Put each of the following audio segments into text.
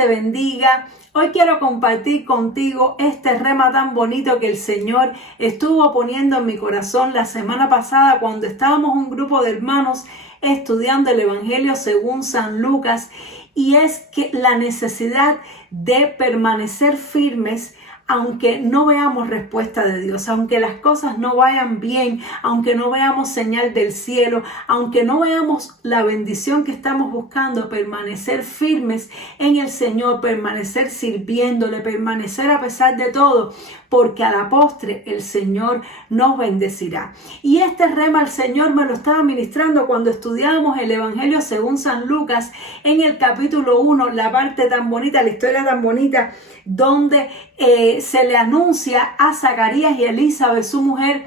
te bendiga. Hoy quiero compartir contigo este rema tan bonito que el Señor estuvo poniendo en mi corazón la semana pasada cuando estábamos un grupo de hermanos estudiando el Evangelio según San Lucas, y es que la necesidad de permanecer firmes aunque no veamos respuesta de Dios, aunque las cosas no vayan bien, aunque no veamos señal del cielo, aunque no veamos la bendición que estamos buscando, permanecer firmes en el Señor, permanecer sirviéndole, permanecer a pesar de todo, porque a la postre el Señor nos bendecirá. Y este rema el Señor me lo estaba ministrando cuando estudiábamos el Evangelio según San Lucas en el capítulo 1, la parte tan bonita, la historia tan bonita, donde se le anuncia a Zacarías y Elizabeth, su mujer,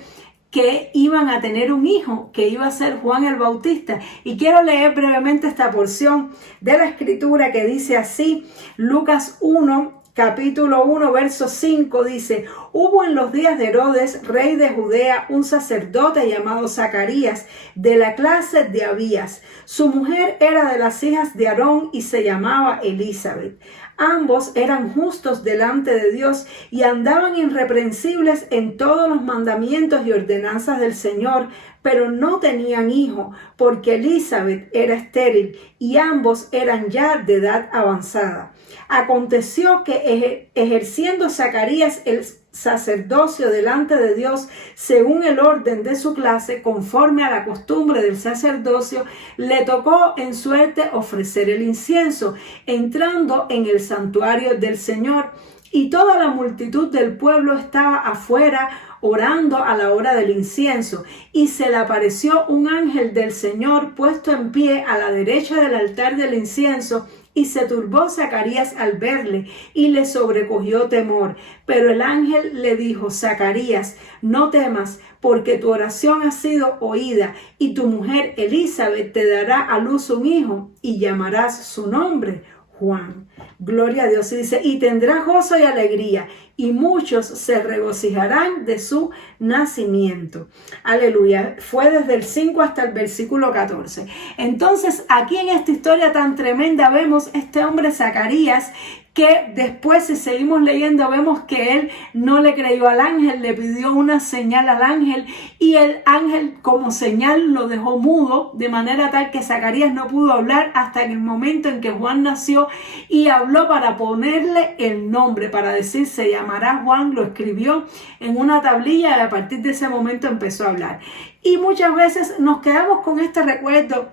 que iban a tener un hijo, que iba a ser Juan el Bautista. Y quiero leer brevemente esta porción de la escritura que dice así, Lucas 1, capítulo 1, verso 5, dice: hubo en los días de Herodes, rey de Judea, un sacerdote llamado Zacarías, de la clase de Abías. Su mujer era de las hijas de Aarón y se llamaba Elizabeth. Ambos eran justos delante de Dios y andaban irreprensibles en todos los mandamientos y ordenanzas del Señor, pero no tenían hijo, porque Elizabeth era estéril y ambos eran ya de edad avanzada. Aconteció que ejerciendo Zacarías el sacerdocio delante de Dios según el orden de su clase, conforme a la costumbre del sacerdocio, le tocó en suerte ofrecer el incienso, entrando en el santuario del Señor, y toda la multitud del pueblo estaba afuera orando a la hora del incienso, y se le apareció un ángel del Señor puesto en pie a la derecha del altar del incienso, y se turbó Zacarías al verle, y le sobrecogió temor. Pero el ángel le dijo: Zacarías, no temas, porque tu oración ha sido oída, y tu mujer Elizabeth te dará a luz un hijo, y llamarás su nombre Juan. Gloria a Dios. Y dice: y tendrá gozo y alegría, y muchos se regocijarán de su nacimiento. Aleluya. Fue desde el 5 hasta el versículo 14. Entonces, aquí en esta historia tan tremenda vemos este hombre Zacarías, que después, si seguimos leyendo, vemos que él no le creyó al ángel, le pidió una señal al ángel, y el ángel como señal lo dejó mudo, de manera tal que Zacarías no pudo hablar hasta en el momento en que Juan nació, y habló para ponerle el nombre, para decir: se llamará Juan. Lo escribió en una tablilla y a partir de ese momento empezó a hablar. Y muchas veces nos quedamos con este recuerdo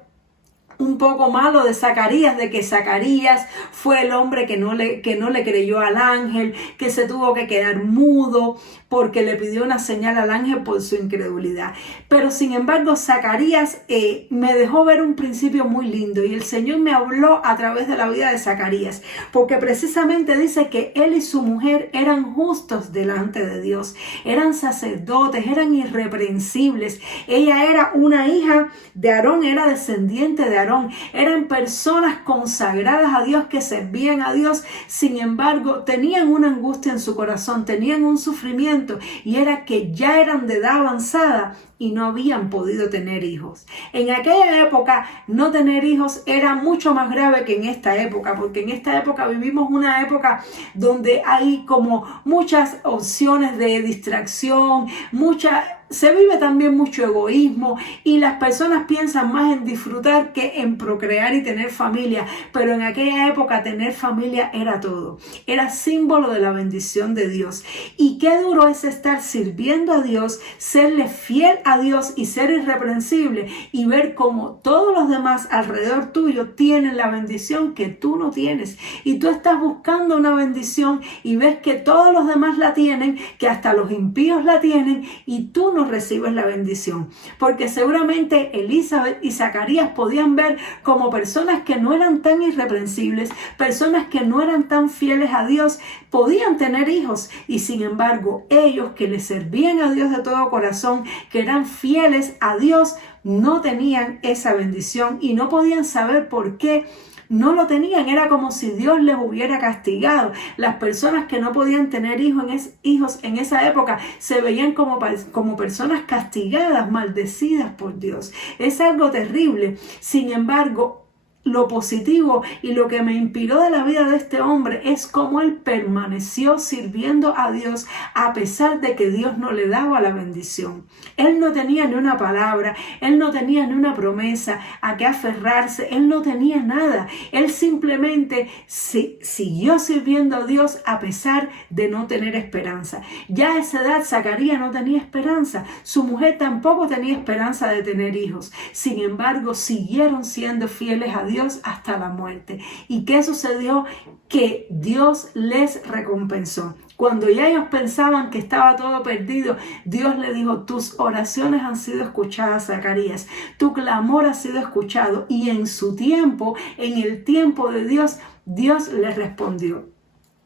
un poco malo de Zacarías, de que Zacarías fue el hombre que no le creyó al ángel, que se tuvo que quedar mudo porque le pidió una señal al ángel por su incredulidad. Pero sin embargo, Zacarías me dejó ver un principio muy lindo, y el Señor me habló a través de la vida de Zacarías, porque precisamente dice que él y su mujer eran justos delante de Dios, eran sacerdotes, eran irreprensibles. Ella era una hija de Aarón, era descendiente de Aarón. Eran personas consagradas a Dios, que servían a Dios. Sin embargo, tenían una angustia en su corazón, tenían un sufrimiento, y era que ya eran de edad avanzada y no habían podido tener hijos. En aquella época, no tener hijos era mucho más grave que en esta época, porque en esta época vivimos una época donde hay como muchas opciones de distracción, se vive también mucho egoísmo, y las personas piensan más en disfrutar que en procrear y tener familia. Pero en aquella época tener familia era todo, era símbolo de la bendición de Dios. Y qué duro es estar sirviendo a Dios, serle fiel a Dios y ser irreprensible, y ver cómo todos los demás alrededor tuyo tienen la bendición que tú no tienes, y tú estás buscando una bendición y ves que todos los demás la tienen, que hasta los impíos la tienen, y tú no recibes la bendición. Porque seguramente Elizabeth y Zacarías podían ver como personas que no eran tan irreprensibles, personas que no eran tan fieles a Dios, podían tener hijos, y sin embargo ellos, que le servían a Dios de todo corazón, que eran fieles a Dios, no tenían esa bendición y no podían saber por qué no lo tenían. Era como si Dios les hubiera castigado. Las personas que no podían tener hijos en esa época se veían como personas castigadas, maldecidas por Dios. Es algo terrible. Sin embargo, lo positivo y lo que me inspiró de la vida de este hombre es cómo él permaneció sirviendo a Dios a pesar de que Dios no le daba la bendición. Él no tenía ni una palabra, él no tenía ni una promesa a que aferrarse, él no tenía nada. Él simplemente siguió sirviendo a Dios a pesar de no tener esperanza. Ya a esa edad Zacarías no tenía esperanza, su mujer tampoco tenía esperanza de tener hijos. Sin embargo, siguieron siendo fieles a Dios hasta la muerte. ¿Y qué sucedió? Que Dios les recompensó. Cuando ya ellos pensaban que estaba todo perdido, Dios le dijo: tus oraciones han sido escuchadas, Zacarías. Tu clamor ha sido escuchado. Y en su tiempo, en el tiempo de Dios, Dios les respondió.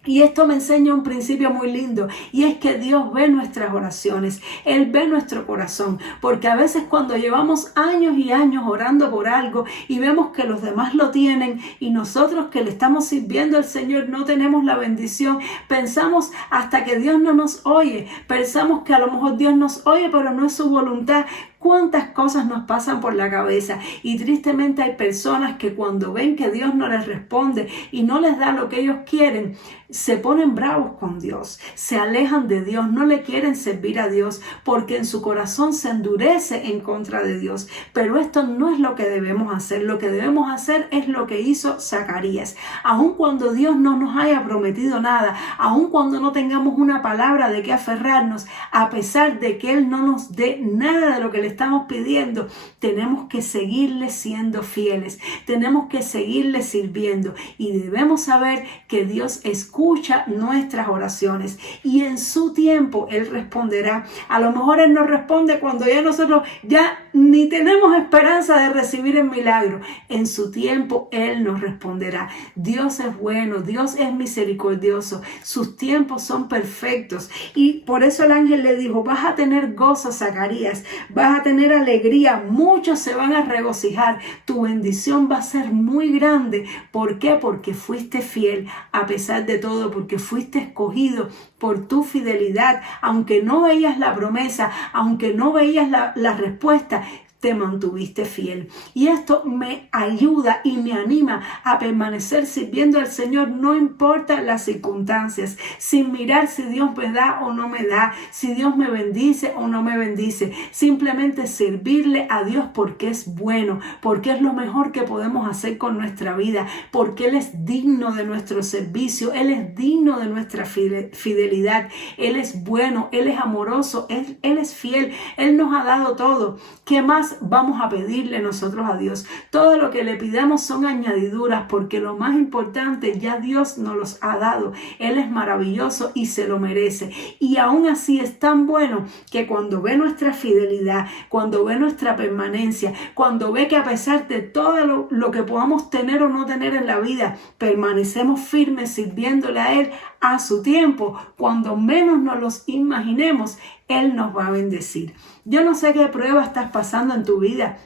Y esto me enseña un principio muy lindo, y es que Dios ve nuestras oraciones, Él ve nuestro corazón, porque a veces cuando llevamos años y años orando por algo y vemos que los demás lo tienen y nosotros que le estamos sirviendo al Señor no tenemos la bendición, pensamos hasta que Dios no nos oye, pensamos que a lo mejor Dios nos oye pero no es su voluntad. ¿Cuántas cosas nos pasan por la cabeza? Y tristemente hay personas que cuando ven que Dios no les responde y no les da lo que ellos quieren, se ponen bravos con Dios, se alejan de Dios, no le quieren servir a Dios porque en su corazón se endurece en contra de Dios. Pero esto no es lo que debemos hacer. Lo que debemos hacer es lo que hizo Zacarías. Aun cuando Dios no nos haya prometido nada, aun cuando no tengamos una palabra de qué aferrarnos, a pesar de que Él no nos dé nada de lo que le estamos pidiendo, tenemos que seguirle siendo fieles, tenemos que seguirle sirviendo y debemos saber que Dios escucha nuestras oraciones y en su tiempo Él responderá. A lo mejor Él nos responde cuando ya nosotros ya ni tenemos esperanza de recibir el milagro. En su tiempo Él nos responderá. Dios es bueno, Dios es misericordioso, sus tiempos son perfectos y por eso el ángel le dijo: vas a tener gozo, Zacarías, vas a tener alegría, muchos se van a regocijar, tu bendición va a ser muy grande. ¿Por qué? Porque fuiste fiel a pesar de todo, porque fuiste escogido por tu fidelidad, aunque no veías la promesa, aunque no veías la respuesta, te mantuviste fiel. Y esto me ayuda y me anima a permanecer sirviendo al Señor, no importa las circunstancias, sin mirar si Dios me da o no me da, si Dios me bendice o no me bendice. Simplemente servirle a Dios porque es bueno, porque es lo mejor que podemos hacer con nuestra vida, porque Él es digno de nuestro servicio, Él es digno de nuestra fidelidad, Él es bueno, Él es amoroso, Él es fiel, Él nos ha dado todo. ¿Qué más vamos a pedirle nosotros a Dios? Todo lo que le pidamos son añadiduras, porque lo más importante ya Dios nos los ha dado. Él es maravilloso y se lo merece. Y aún así es tan bueno que cuando ve nuestra fidelidad, cuando ve nuestra permanencia, cuando ve que a pesar de todo lo que podamos tener o no tener en la vida, permanecemos firmes sirviéndole a Él a su tiempo, cuando menos nos los imaginemos, Él nos va a bendecir. Yo no sé qué prueba estás pasando en tu vida.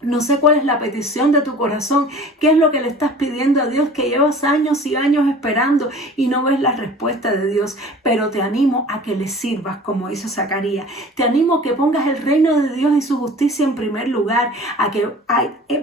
No sé cuál es la petición de tu corazón, qué es lo que le estás pidiendo a Dios, que llevas años y años esperando y no ves la respuesta de Dios, pero te animo a que le sirvas como hizo Zacarías. Te animo a que pongas el reino de Dios y su justicia en primer lugar, a que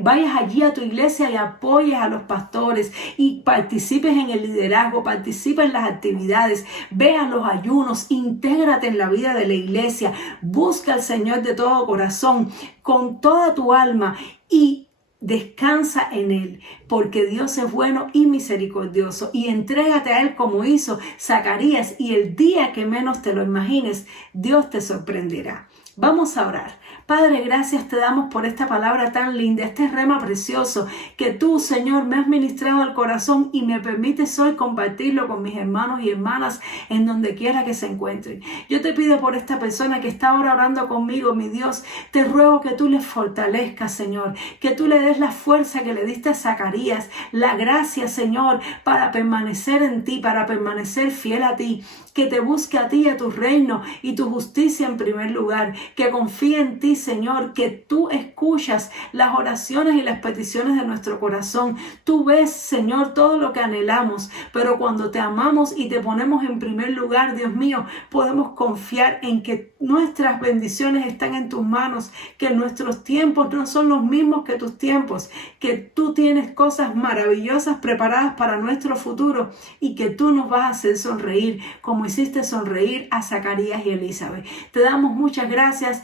vayas allí a tu iglesia y apoyes a los pastores y participes en el liderazgo, participes en las actividades, veas los ayunos, intégrate en la vida de la iglesia, busca al Señor de todo corazón, con toda tu alma y descansa en Él, porque Dios es bueno y misericordioso, y entrégate a Él como hizo Zacarías y el día que menos te lo imagines, Dios te sorprenderá. Vamos a orar. Padre, gracias te damos por esta palabra tan linda, este rema precioso que tú, Señor, me has ministrado al corazón y me permites hoy compartirlo con mis hermanos y hermanas en donde quiera que se encuentren. Yo te pido por esta persona que está ahora orando conmigo, mi Dios, te ruego que tú le fortalezcas, Señor, que tú le des la fuerza que le diste a Zacarías, Zacarías, la gracia, Señor, para permanecer en ti, para permanecer fiel a ti, que te busque a ti y a tu reino y tu justicia en primer lugar, que confíe en ti, Señor, que tú escuchas las oraciones y las peticiones de nuestro corazón. Tú ves, Señor, todo lo que anhelamos, pero cuando te amamos y te ponemos en primer lugar, Dios mío, podemos confiar en que nuestras bendiciones están en tus manos, que nuestros tiempos no son los mismos que tus tiempos, que tú tienes cosas maravillosas preparadas para nuestro futuro y que tú nos vas a hacer sonreír como hiciste sonreír a Zacarías y Elizabeth. Te damos muchas gracias.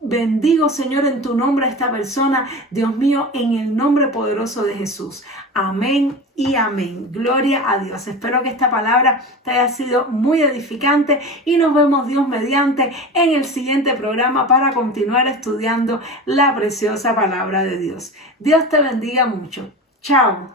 Bendigo, Señor, en tu nombre a esta persona, Dios mío, en el nombre poderoso de Jesús. Amén y amén. Gloria a Dios. Espero que esta palabra te haya sido muy edificante y nos vemos, Dios mediante, en el siguiente programa para continuar estudiando la preciosa palabra de Dios. Dios te bendiga mucho. Chao.